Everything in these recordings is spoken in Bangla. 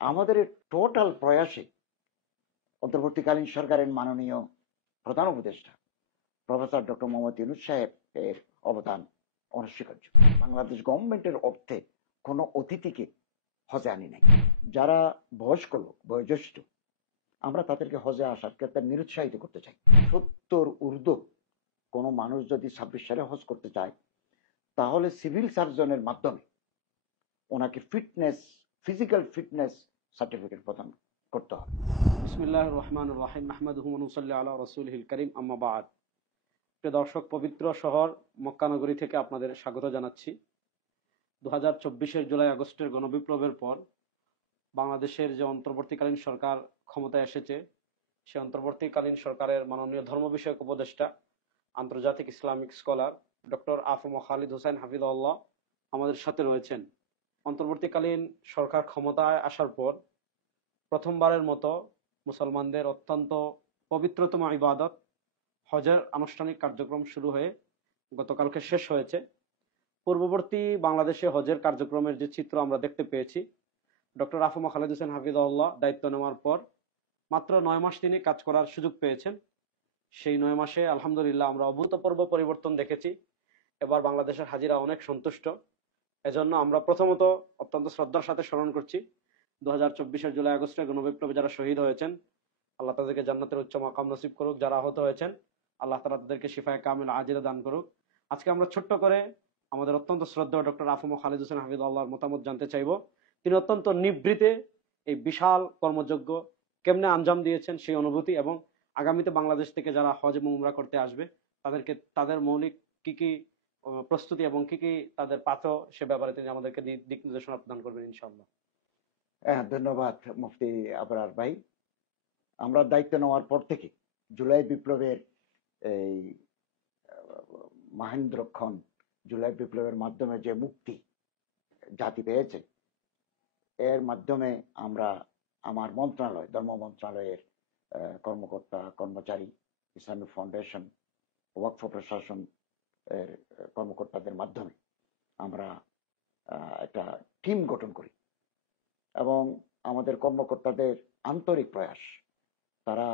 আমাদের টোটাল প্রয়াসে অন্তর্বর্তীকালীন সরকারের মাননীয় প্রধান উপদেষ্টা প্রফেসর ডক্টর মোহাম্মদ ইউনূস সাহেব এর অবদান অনস্বীকার্য। বাংলাদেশ গভর্নমেন্টের অর্থে কোনো অতিথিকে হজে আনি নাই। যারা বয়স্ক লোক, বয়োজ্যেষ্ঠ, আমরা তাদেরকে হজে আসার ক্ষেত্রে নিরুৎসাহিত করতে চাই। 70 ঊর্ধ্ব কোনো মানুষ যদি 26 সালে হজ করতে চায়, তাহলে সিভিল সার্জনের মাধ্যমে ওনাকে ফিজিক্যাল ফিটনেস সার্টিফিকেট প্রদান করতে হবে। বিসমিল্লাহির রহমানির রহিম, নাহমাদুহু ওয়া নুসাল্লি আলা রাসূলিহিল কারীম, আম্মা বা'দ। প্রিয় দর্শক, পবিত্র শহর মক্কা নগরী থেকে আপনাদের স্বাগত জানাচ্ছি। 2024-এর জুলাই আগস্টের গণবিপ্লবের পর বাংলাদেশের যে অন্তর্বর্তীকালীন সরকার ক্ষমতায় এসেছে, সে অন্তর্বর্তীকালীন সরকারের মাননীয় ধর্ম বিষয়ক উপদেষ্টা, আন্তর্জাতিক Islamic scholar doctor AFM Khalid Hossain হাফিজাহুল্লাহ আমাদের সাথে রয়েছেন। অন্তর্বর্তীকালীন সরকার ক্ষমতায় আসার পর প্রথমবারের মতো মুসলমানদের অত্যন্ত পবিত্রতম ইবাদত হজের আনুষ্ঠানিক কার্যক্রম শুরু হয়ে গতকালকে শেষ হয়েছে। পূর্ববর্তী বাংলাদেশে হজের কার্যক্রমের যে চিত্র আমরা দেখতে পেয়েছি, ডক্টর আফম খালিদ হোসেন হাফিজাহুল্লাহ দায়িত্ব নেওয়ার পর মাত্র 9 মাস তিনি কাজ করার সুযোগ পেয়েছেন। সেই 9 মাসে আলহামদুলিল্লাহ আমরা অভূতপূর্ব পরিবর্তন দেখেছি। এবার বাংলাদেশের হাজিরা অনেক সন্তুষ্ট। এজন্য আমরা প্রথমত অত্যন্ত শ্রদ্ধার সাথে স্মরণ করছি 2024-এর জুলাই আগস্টের গণবিপ্লবে যারা শহীদ হয়েছেন, আল্লাহ তাদেরকে জান্নাতের উচ্চ মাকাম নসিব করুক। যারা আহত হয়েছেন, আল্লাহ তাআলা তাদেরকে শিফায়ে কামিল আজিলা দান করুক। আজকে আমরা ছোট্ট করে আমাদের অত্যন্ত শ্রদ্ধেয় ডক্টর আফম খালিদ হোসেন হাফিজাহুল্লাহর মতামত জানতে চাইব। তিনি অত্যন্ত নিভৃতে এই বিশাল কর্মযজ্ঞ কেমনে আঞ্জাম দিয়েছেন, সেই অনুভূতি, এবং আগামীতে বাংলাদেশ থেকে যারা হজ এবং উমরা করতে আসবে তাদেরকে তাদের মৌলিক কি কি প্রস্তুতি এবং কি কি তাদের পাথর, সে ব্যাপারে তিনি আমাদেরকে দিক নির্দেশনা প্রদান করবেন ইনশাআল্লাহ। ধন্যবাদ মুফতি আবরার ভাই। আমরা দায়িত্ব নেওয়ার পর থেকে জুলাই বিপ্লবের এই মহেন্দ্রক্ষণ, জুলাই বিপ্লবের মাধ্যমে যে মুক্তি জাতি পেয়েছে, এর মাধ্যমে আমরা আমার মন্ত্রণালয়, ধর্ম মন্ত্রণালয়ের কর্মকর্তা, কর্মচারী, ইসলামিক ফাউন্ডেশন, ওয়াকফ প্রশাসন এর কর্মকর্তাদের মাধ্যমে আমরা একটা টিম গঠন করি এবং আমাদের কর্মকর্তাদের আন্তরিক প্রয়াস, তারা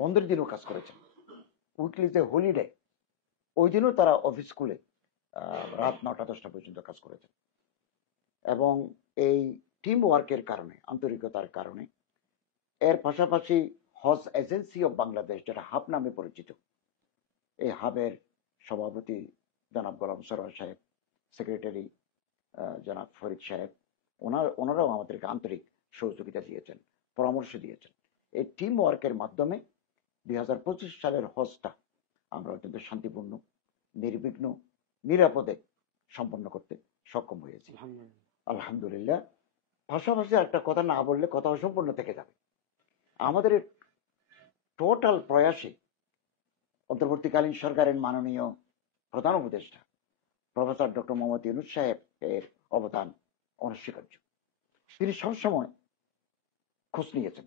বন্ধের দিনও কাজ করেছেন। উইকলি যে হলিডে, ওই দিনও তারা অফিস স্কুলে রাত 9টা-10টা পর্যন্ত কাজ করেছেন। এবং এই টিম ওয়ার্কের কারণে, আন্তরিকতার কারণে, এর পাশাপাশি হজ এজেন্সি অফ বাংলাদেশ, যেটা হাব নামে পরিচিত, এই হাবের সভাপতি জনাব গোলাম সরোয়ার সাহেব, সেক্রেটারি জনাব ফরিদ সাহেব, ওনারাও আমাদেরকে আন্তরিক সহযোগিতা দিয়েছেন, পরামর্শ দিয়েছেন। এই টিম ওয়ার্কের মাধ্যমে 2025 সালের হজটা আমরা অত্যন্ত শান্তিপূর্ণ, নির্বিঘ্ন, নিরাপদে সম্পন্ন করতে সক্ষম হয়েছি, আলহামদুলিল্লাহ। পাশাপাশি একটা কথা না বললে কথা অসম্পূর্ণ থেকে যাবে। আমাদের টোটাল প্রয়াসে অন্তর্বর্তীকালীন সরকারের মাননীয় প্রধান উপদেষ্টা প্রফেসর ডক্টর মোহাম্মদ ইউনূস সাহেব এর অবদান অনস্বীকার্য। তিনি সবসময় খোঁজ নিয়েছেন,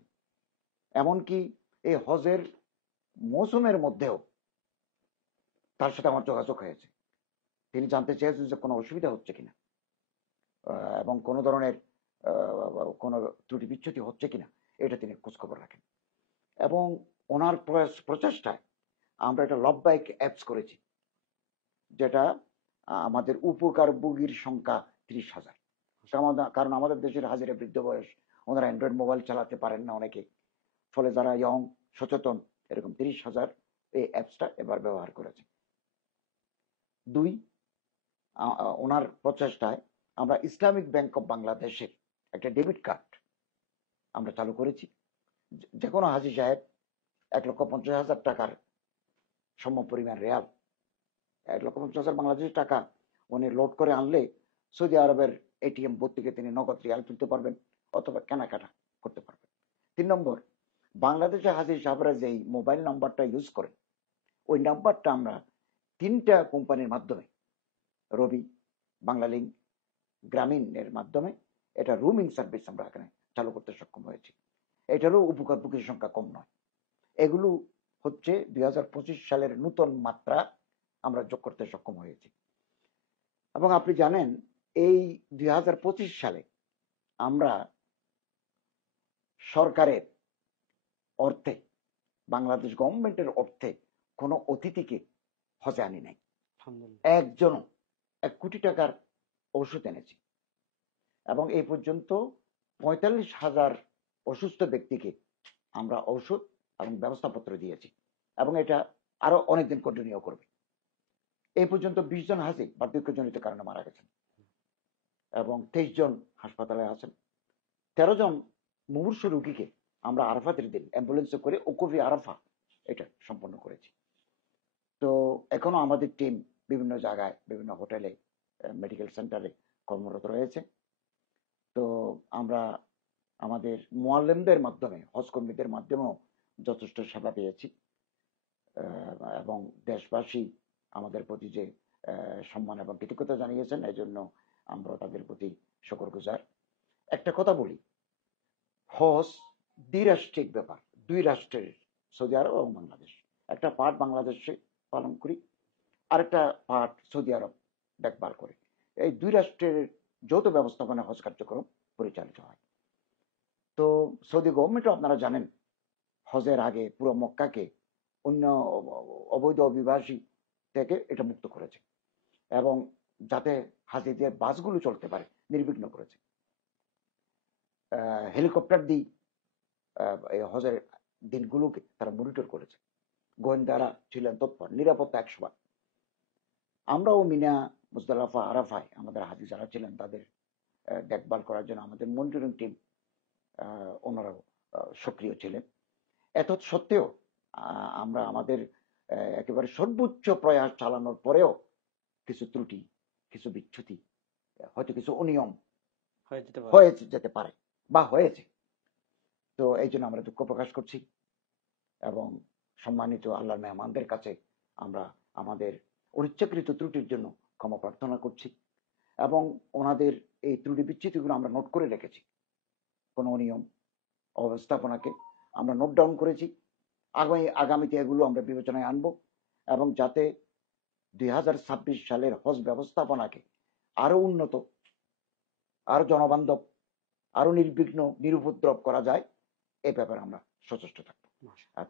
এমনকি এই হজের মৌসুমের মধ্যেও তার সাথে আমার যোগাযোগ হয়েছে। তিনি জানতে চেয়েছেন যে কোনো অসুবিধা হচ্ছে কিনা এবং কোনো ধরনের কোনো ত্রুটি বিচ্যুতি হচ্ছে কিনা, এটা তিনি খোঁজখবর রাখেন। এবং ওনার প্রচেষ্টায় আমরা একটা লব্বাইক অ্যাপস করেছি, যেটা আমাদের উপকারভোগীর সংখ্যা 30,000। কারণ আমাদের দেশের হাজিরা বৃদ্ধ বয়স, ওনারা অ্যান্ড্রয়েড মোবাইল চালাতে পারেন না অনেকে, ফলে যারা ইয়ং, সচেতন, এরকম 30,000 এই অ্যাপসটা এবার ব্যবহার করেছে। 2, ওনার প্রচেষ্টায় আমরা ইসলামিক ব্যাংক অফ বাংলাদেশের একটা ডেবিট কার্ড আমরা চালু করেছি। যে কোনো হাজি সাহেব 1,50,000 টাকার সম পরিমাণ রিয়াল, 1,50,000 বাংলাদেশি টাকা উনি লোড করে আনলে সৌদি আরবের এটিএম বুথ থেকে তিনি নগদ রিয়াল তুলতে পারবেন অথবা কেনাকাটা করতে পারবেন। 3 নম্বর, বাংলাদেশে হাজি সাহেবরা যেই মোবাইল নাম্বারটা ইউজ করেন, ওই নাম্বারটা আমরা 3টা কোম্পানির মাধ্যমে, রবি, বাংলালিংক, গ্রামীণের মাধ্যমে এটা রুমিং সার্ভিস আমরা এখানে চালু করতে সক্ষম হয়েছি। এটারও উপকারভোগীর সংখ্যা কম নয়। এগুলো হচ্ছে 2025 সালের নতুন মাত্রা আমরা যোগ করতে সক্ষম হয়েছি। এবং আপনি জানেন, এই 2025 সালে আমরা সরকারের অর্থে, বাংলাদেশ গভর্নমেন্টের অর্থে কোনো অতিথিকে হজে আনি নাই। আলহামদুলিল্লাহ। একজনও 1 কোটি টাকার ঔষধ এনেছি এবং এই পর্যন্ত 45,000 অসুস্থ ব্যক্তিকে আমরা ঔষধ এবং ব্যবস্থাপত্র দিয়েছি এবং এটা আরো অনেকদিন কন্টিনিউ করবে। এই পর্যন্ত 20 জন হাজি বার্ধক্যজনিত কারণে মারা গেছেন এবং 23 জন হাসপাতালে আছেন। 13 জন মুমূর্ষু রোগীকে আমরা আরাফাতের দিন অ্যাম্বুলেন্সে করে ওকুফি আরাফা এটা সম্পন্ন করেছি। তো এখনো আমাদের টিম বিভিন্ন জায়গায়, বিভিন্ন হোটেলে, মেডিকেল সেন্টারে কর্মরত রয়েছে। তো আমরা আমাদের মুআল্লিমদের মাধ্যমে, হজ কর্মীদের মাধ্যমেও যথেষ্ট সেবা পেয়েছি এবং দেশবাসী আমাদের প্রতি যে সম্মান এবং কৃতজ্ঞতা জানিয়েছেন, এই জন্য আমরা তাদের প্রতি শুকরগুজার। একটা কথা বলি, হজ দ্বিরাষ্ট্রিক ব্যাপার, 2 রাষ্ট্রের, সৌদি আরব এবং বাংলাদেশ। একটা পার্ট বাংলাদেশে পালন করি, আরেকটা পার্ট সৌদি আরব দেখভাল করে। এই 2 রাষ্ট্রের যৌথ ব্যবস্থাপনায় হজ কার্যক্রম পরিচালিত হয়। তো সৌদি গভর্নমেন্টও আপনারা জানেন হজের আগে পুরো মক্কাকে অন্য অবৈধ অভিবাসী থেকে এটা মুক্ত করেছে এবং যাতে হাজিদের বাসগুলো চলতে পারে নির্বিঘ্ন করেছে। হেলিকপ্টার দিয়ে এই হজের দিনগুলোকে তারা মনিটর করেছে। গোয়েন্দারা ছিলেন তৎপর, নিরাপত্তা 100 বার। আমরাও মিনা, মুজদালিফা, আরাফায় আমাদের হাজি যারা ছিলেন তাদের দেখভাল করার জন্য আমাদের মনিটরিং টিম ওনারাও সক্রিয় ছিলেন। এত সত্ত্বেও আমরা আমাদের একেবারে সর্বোচ্চ প্রয়াস চালানোর পরেও কিছু ত্রুটি, কিছু বিচ্যুতি, হয়তো কিছু অনিয়ম হয়ে যেতে পারে বা হয়েছে। তো এই জন্য আমরা দুঃখ প্রকাশ করছি এবং সম্মানিত আল্লাহর মেহমানদের কাছে আমরা আমাদের অনিচ্ছাকৃত ত্রুটির জন্য ক্ষমা প্রার্থনা করছি এবং ওনাদের এই ত্রুটি বিচ্যুতিগুলো আমরা নোট করে রেখেছি। কোনো অনিয়ম, অব্যবস্থাপনাকে আমরা নোট ডাউন করেছি। আগামীতে এগুলো আমরা বিবেচনায় আনবো এবং যাতে 2026 সালের হজ ব্যবস্থাপনাকে আরো উন্নত, আরো জনবান্ধব, আরো নির্বিঘ্ন, নিরুপদ্রব করা যায়, এই ব্যাপারে আমরা সচেষ্ট থাকবো।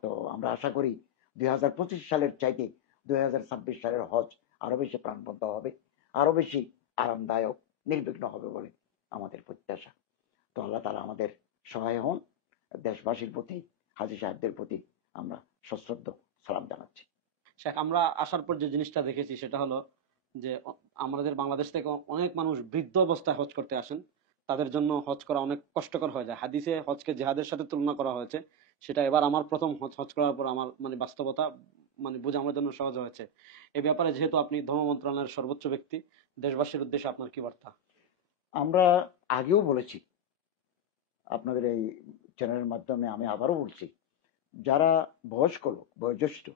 তো আমরা আশা করি 2025 সালের চাইতে 2026 সালের হজ আরো বেশি প্রাণবন্ত হবে, আরো বেশি আরামদায়ক, নির্বিঘ্ন হবে বলে আমাদের প্রত্যাশা। তো আল্লাহ তাআলা আমাদের সহায় হন। দেশবাসীর প্রতি, হাজী সাহেবদের প্রতি আমরা সশ্রদ্ধ সালাম জানাচ্ছি। শেখ, আমরা আসার পর যে জিনিসটা দেখেছি সেটা হলো যে আমাদের বাংলাদেশ থেকে অনেক মানুষ বৃদ্ধ অবস্থায় হজ করতে আসেন। তাদের জন্য হজ করা অনেক কষ্টকর হয়ে যায়। হাদিসে হজকে জিহাদের সাথে তুলনা করা হয়েছে। সেটা এবার আমার প্রথম হজ করার পর আমার বাস্তবতা বোঝা আমার জন্য সহজ হয়েছে। এই ব্যাপারে যেহেতু আপনি ধর্ম মন্ত্রণালয়ের সর্বোচ্চ ব্যক্তি, দেশবাসীর উদ্দেশ্যে আপনার কি বার্তা? আমরা আগেও বলেছি, আপনাদের এই চ্যানেলের মাধ্যমে আমি আবারও বলছি, যারা বয়স্ক লোক, বয়োজ্যেষ্ঠ,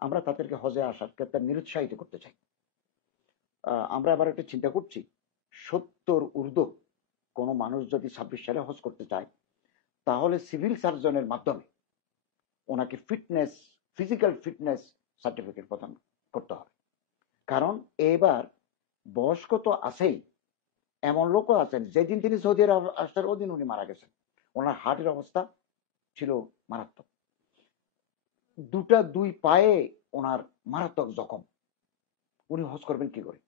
আমরা তাদেরকে হজে আসার ক্ষেত্রে নিরুৎসাহিত করতে চাই। আমরা আবার একটা চিন্তা করছি, 70 ঊর্ধ্ব কোনো মানুষ যদি 26 সালে হজ করতে চায়, তাহলে সিভিল সার্জনের মাধ্যমে ওনাকে ফিটনেস, ফিজিক্যাল ফিটনেস সার্টিফিকেট প্রদান করতে হবে। কারণ এবার বয়স্ক তো আছেই, এমন লোকও আছেন যেদিন তিনি সৌদি আরব আসার ওদিন উনি মারা গেছেন, ওনার হার্টের অবস্থা ছিল মারাত্মক, দুই পায়ে ওনার মারাত্মক জখম, উনি হজ করবেন কি করে?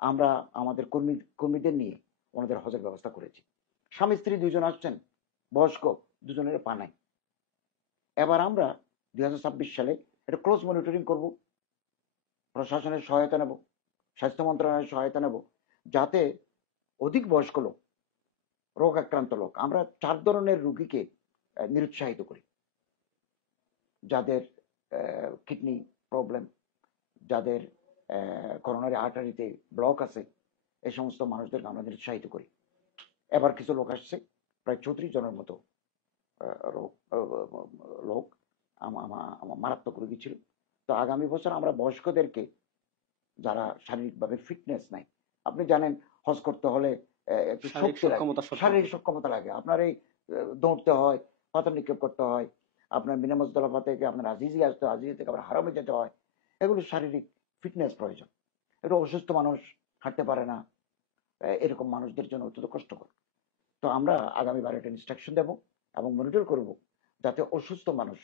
আমরা আমাদের কর্মীদের নিয়ে ওনাদের হজের ব্যবস্থা করেছি। স্বামী স্ত্রী 2 জন আসছেন, বয়স্ক, দুজনের পা নাই। এবার আমরা 2026 সালে এটা ক্লোজ মনিটরিং করব, প্রশাসনের সহায়তা নেব, স্বাস্থ্য মন্ত্রণালয়ের সহায়তা নেব, যাতে অধিক বয়স্ক লোক, রোগ আক্রান্ত লোক, আমরা 4 ধরনের রোগীকে নিরুৎসাহিত করি। যাদের কিডনি প্রবলেম, যাদের করোনারি আর্টারিতে ব্লক আছে, এই সমস্ত মানুষদেরকে আমরা নিরুৎসাহিত করি। এবার কিছু লোক আসছে, প্রায় 34 জনের মতো লোক আমার মারাত্মক রোগী ছিল। তো আগামী বছর আমরা বয়স্কদেরকে, যারা শারীরিকভাবে ফিটনেস নাই, আপনি জানেন হজ করতে হলে একটু শারীরিক সক্ষমতা লাগে। আপনার এই দৌড়তে হয়, পাথর নিক্ষেপ করতে হয়, আপনার মিনা মুজদালিফা থেকে আপনার আজিজি আসতে হয়, আজিজি থেকে আবার হারামে যেতে হয়, এগুলো শারীরিক ফিটনেস প্রয়োজন। একটু অসুস্থ মানুষ হাঁটতে পারে না, এরকম মানুষদের জন্য অত্যন্ত কষ্টকর। তো আমরা আগামীবার একটা ইনস্ট্রাকশন দেব এবং মনিটর করব যাতে অসুস্থ মানুষ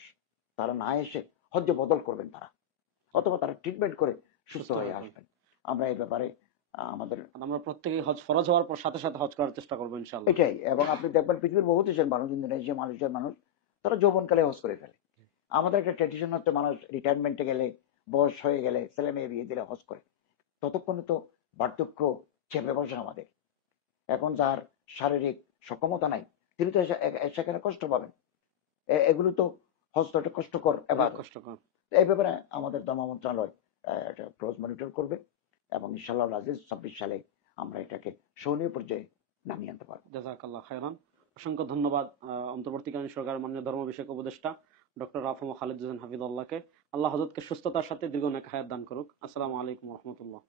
তারা না এসে হজ্জে বদল করবেন তারা, অথবা তারা ট্রিটমেন্ট করে সুস্থ হয়ে আসবেন। আমরা এই ব্যাপারে আমাদের আমরা প্রত্যেকেই হজ ফরজ হওয়ার পর সাথে সাথে হজ করার চেষ্টা করবো ইনশাআল্লাহ। এটাই। এবং আপনি দেখবেন পৃথিবীর বহু দেশের মানুষ, ইন্দোনেশিয়া, মালয়েশিয়ার মানুষ, তারা যৌবনকালে হজ করে ফেলে। আমাদের একটা ট্র্যাডিশন হচ্ছে মানুষ রিটায়ারমেন্টে গেলে, বয়স হয়ে গেলে, ছেলে মেয়ে বিয়ে দিলে হজ করে। ততক্ষণে তো বার্ধক্য চেপে বসে আমাদের। এখন যার শারীরিক সক্ষমতা নাই তিনি তো সেখানে কষ্ট পাবেন। এগুলো তো হজ তো একটা কষ্টকর ইবাদত। কষ্টকর। এই ব্যাপারে আমাদের ধর্ম মন্ত্রণালয় এটা ক্লোজ মনিটর করবে এবং ইনশাআল্লাহ আজিজ 26 সালে আমরা এটাকে সহনীয় পর্যায়ে নামিয়ে আনতে পারবো। জাযাকাল্লাহ খায়রান। অসংখ্য ধন্যবাদ অন্তর্বর্তীকালীন সরকারের মাননীয় ধর্ম বিষয়ক উপদেষ্টা ডক্টর রাফা খালিদ হোসেন হাফিজুল্লাহকে। আল্লাহ হযরতকে সুস্থতার সাথে দীর্ঘ নেক হায়াত দান করুক। আসসালামু আলাইকুম ওয়া রাহমাতুল্লাহ।